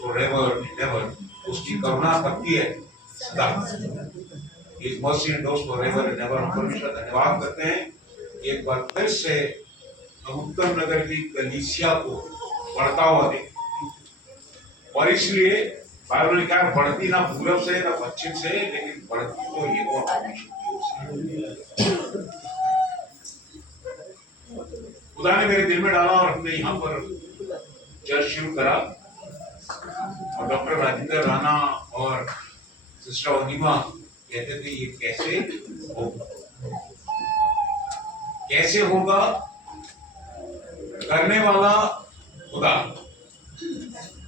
forever and ever, उसकी करुणा करती है सदा। His mercy endures forever and ever। हम परमेश्वर धन्यवाद करते हैं एक बार फिर से हम उत्तम नगर की कलीसिया को बढ़ता हुआ देखें। और इसलिए बाइबल ने कहा बढ़ती ना पूरब से ना पश्चिम से, लेकिन बढ़ती तो यहोवा परमेश्वर की ओर से। खुदा ने मेरे दिल में डाला और हमने यहाँ पर चर्च शुरू करा। और डॉक्टर राजेंद्र राणा और सिस्टर अनिमा कहते थे ये कैसे होगा, कैसे होगा? करने वाला खुदा,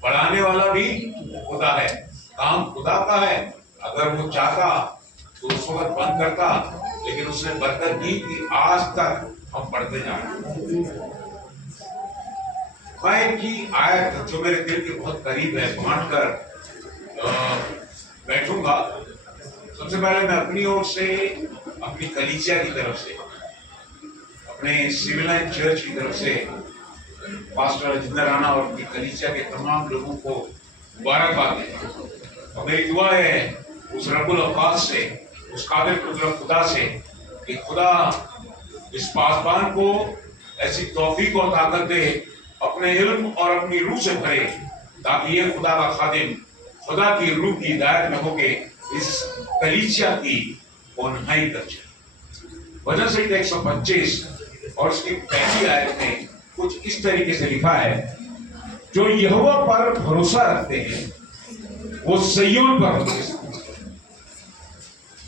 बढ़ाने वाला भी खुदा है, काम खुदा का है। अगर वो चाहता तो उस वक्त बंद करता, लेकिन उसने बरकत दी कि आज तक हम बढ़ते जा रहे हैं। मैं की आयत जो मेरे दिल के बहुत करीब है बांट कर बैठूंगा। सबसे पहले मैं अपनी ओर से, अपनी कलीसिया की तरफ से, अपने सिविल लाइन चर्च की तरफ से पास्टर राजेंद्र राणा और उनकी कलीसिया के तमाम लोगों को मुबारकबाद दें। और मेरी दुआ है उस रब्बुल अव्वास से, उस काबिल कुदरत खुदा से कि खुदा इस पासबान को ऐसी तौफीक और ताकत दे, अपने इल्म और अपनी रूह से भरे, ताकि ये खुदा का खादिम खुदा की रूह की हिदायत में होके इस कलीसिया की ओनहाई कर जाए। वजन संहिता 125 और उसकी पहली आयत में कुछ इस तरीके से लिखा है, जो यहोवा पर भरोसा रखते हैं वो सिय्योन पर होते हैं।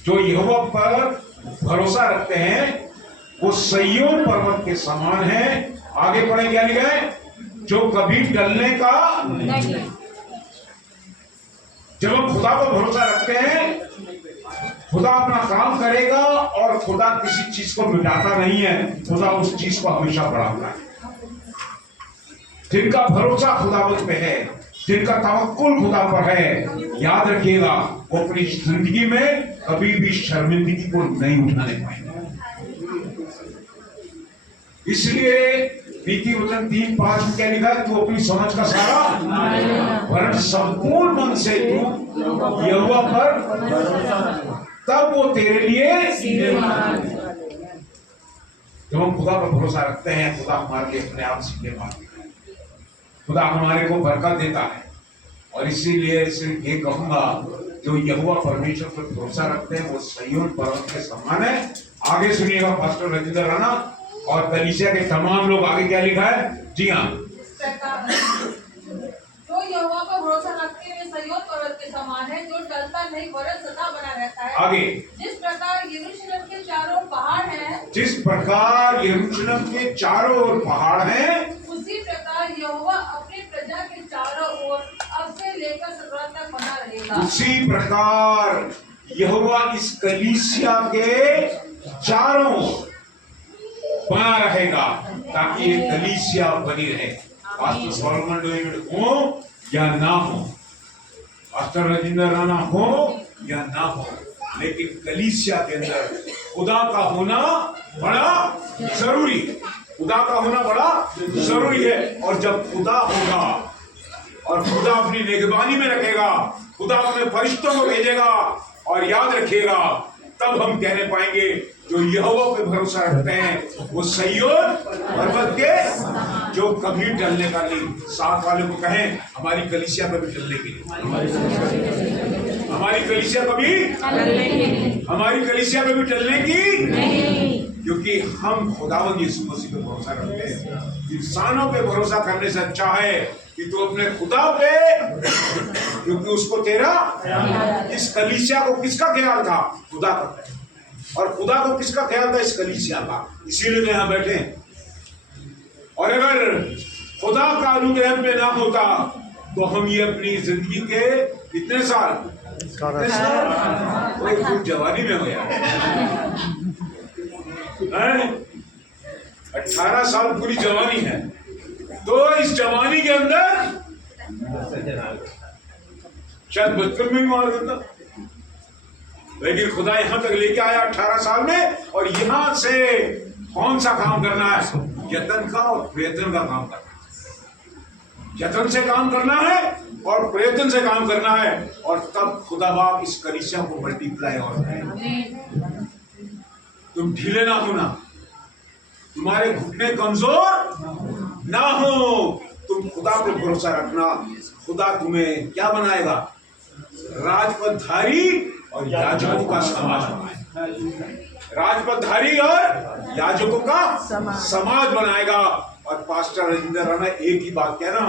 जो यहोवा पर भरोसा रखते हैं वो सिय्योन पर्वत के समान है। आगे पढ़े क्या लिखा है? जो कभी टलने का नहीं। जब हम खुदा पर भरोसा रखते हैं, खुदा अपना काम करेगा और खुदा किसी चीज को मिटाता नहीं है, खुदा उस चीज को हमेशा बढ़ाता है। जिनका भरोसा खुदावंत पे है, जिनका तवक्कुल खुदा पर है, याद रखिएगा वो अपनी जिंदगी में कभी भी शर्मिंदगी को नहीं उठाने पाएंगे। इसलिए नीति वचन 3:5 में क्या लिखा है? तू अपनी समझ का सारा वरन संपूर्ण मन से तू यहोवा पर, तब वो तेरे लिए। जब हम खुदा पर भरोसा रखते हैं, खुदा हमारे लिए अपने आप सीधे मारते हैं, खुदा हमारे को बरकत देता है। और इसीलिए सिर्फ ये कहूंगा, जो यहोवा परमेश्वर पर भरोसा रखते हैं वो सिय्योन पर्वत के समान है। आगे सुनिएगा पास्टर राजेंद्र राणा और कलीसिया के तमाम लोग, आगे क्या लिखा है? जी हाँ, जो यहोवा पर भरोसा रखते हुए सिय्योन पर्वत के समान है, जो टलता नहीं वरन सदा बना रहता है। आगे, जिस प्रकार यरूशलेम के चारों पहाड़ हैं, जिस प्रकार यरूशलेम के चारों ओर पहाड़ हैं, उसी प्रकार यहोवा अपनी प्रजा के चारों ओर अब से लेकर सदा तक बना रहेगा। उसी प्रकार यहोवा इस कलीसिया के चारों ओर बना रहेगा, ताकि ये कलीसिया बनी रहे। पास्टर सॉलोमन डेविड हो या ना हो, पास्टर राजेंद्र राणा हो या ना हो, लेकिन कलीसिया के अंदर खुदा का होना बड़ा जरूरी है। खुदा का होना बड़ा जरूरी है। और जब खुदा होगा और खुदा अपनी निगरानी में रखेगा, खुदा अपने फरिश्तों को भेजेगा, और याद रखिएगा तब हम कहने पाएंगे जो यहोवा पे भरोसा रखते हैं वो सिय्योन पर्वत के जो कभी टलने का नहीं। साथ वाले को कहें हमारी कलीसिया कभी टलने की नहीं, हमारी कलीसिया कभी हमारी कलीसिया कभी टलने की नहीं, क्योंकि हम खुदावंद यीशु मसीह पे भरोसा रखते हैं। इंसानों पे भरोसा करने से अच्छा है कि तू अपने खुदा पे, क्योंकि उसको तेरा, इस कलीसिया को किसका ख्याल था? खुदा का। और खुदा को किसका ख्याल था? इस कलीसिया का। इसीलिए तो यहाँ बैठे। और अगर खुदा का अनुग्रह पे ना होता तो हम ये अपनी जिंदगी के कितने साल, कोई खूब जवानी में हो यार, 18 साल पूरी जवानी है, तो इस जवानी के अंदर शायद बचपन में भी मार देता, लेकिन खुदा यहां तक लेके आया 18 साल में। और यहां से कौन सा काम करना है? यत्न का और प्रयत्न का काम करना है। यत्न से काम करना है और प्रयत्न से काम करना है, और तब खुदा बाप इस कलीसिया को मल्टीप्लाई और करेगा। तुम ढीले ना होना, तुम्हारे घुटने कमजोर ना हो, तुम खुदा पे भरोसा रखना। खुदा तुम्हें क्या बनाएगा? राजपदधारी और याजकों का समाज बनाएगा। राजपदधारी और याजकों का समाज बनाएगा। और पास्टर राजेंद्र राणा एक ही बात कहना,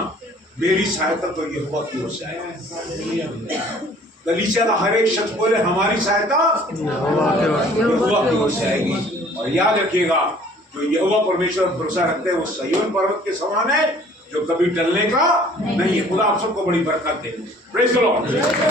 मेरी सहायता तो यहोवा की ओर से आएगी। कलीसिया का हर एक शख्स बोले हमारी सहायता यहोवा की ओर से आएगी। और याद रखिएगा, जो यहोवा परमेश्वर पर भरोसा रखते हैं वो सिय्योन पर्वत के समान है, जो कभी टलने का नहीं है। खुदा आप सबको बड़ी बरकत दे। Praise the Lord.